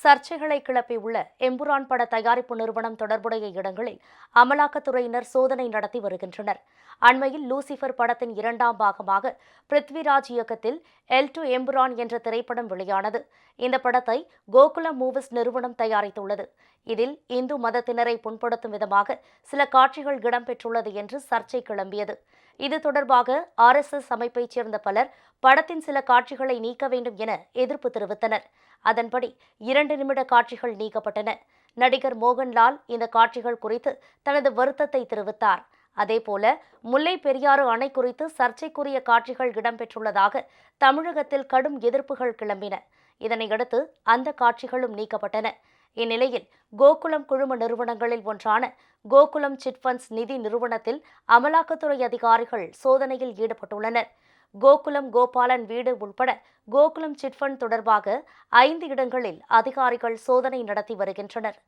சர்ச்சைகளை கிளப்பியுள்ள எம்புரான் பட தயாரிப்பு நிறுவனம் தொடர்புடைய இடங்களில் அமலாக்கத்துறையினர் சோதனை நடத்தி வருகின்றனர். அண்மையில் லூசிபர் படத்தின் இரண்டாம் பாகமாக பிருத்விராஜ் இயக்கத்தில் எல்2 எம்புரான் என்ற திரைப்படம் வெளியானது. இந்த படத்தை கோகுலம் மூவிஸ் நிறுவனம் தயாரித்துள்ளது. இதில் இந்து மதத்தினரை புண்படுத்தும் விதமாக சில காட்சிகள் இடம்பெற்றுள்ளது என்று சர்ச்சை கிளம்பியது. இது தொடர்பாக RSS அமைப்பைச் சேர்ந்த பலர் படத்தின் சில காட்சிகளை நீக்க வேண்டும் என எதிர்ப்பு தெரிவித்தனர். அதன்படி 2 நிமிட காட்சிகள் நீக்கப்பட்டன. நடிகர் மோகன்லால் இந்த காட்சிகள் குறித்து தனது வருத்தத்தை தெரிவித்தார். அதேபோல முல்லை பெரியாறு அணை குறித்து சர்ச்சைக்குரிய காட்சிகள் இடம்பெற்றுள்ளதாக தமிழகத்தில் கடும் எதிர்ப்புகள் கிளம்பின. இதனையடுத்து அந்த காட்சிகளும் நீக்கப்பட்டன. இந்நிலையில் கோகுலம் குழும நிறுவனங்களில் ஒன்றான கோகுலம் சிட்பண்ட்ஸ் நிதி நிறுவனத்தில் அமலாக்கத்துறை அதிகாரிகள் சோதனையில் ஈடுபட்டுள்ளனர். கோகுலம் கோபாலன் வீடு உள்பட கோகுலம் சிட்பண்ட் தொடர்பாக 5 இடங்களில் அதிகாரிகள் சோதனை நடத்தி வருகின்றனர்.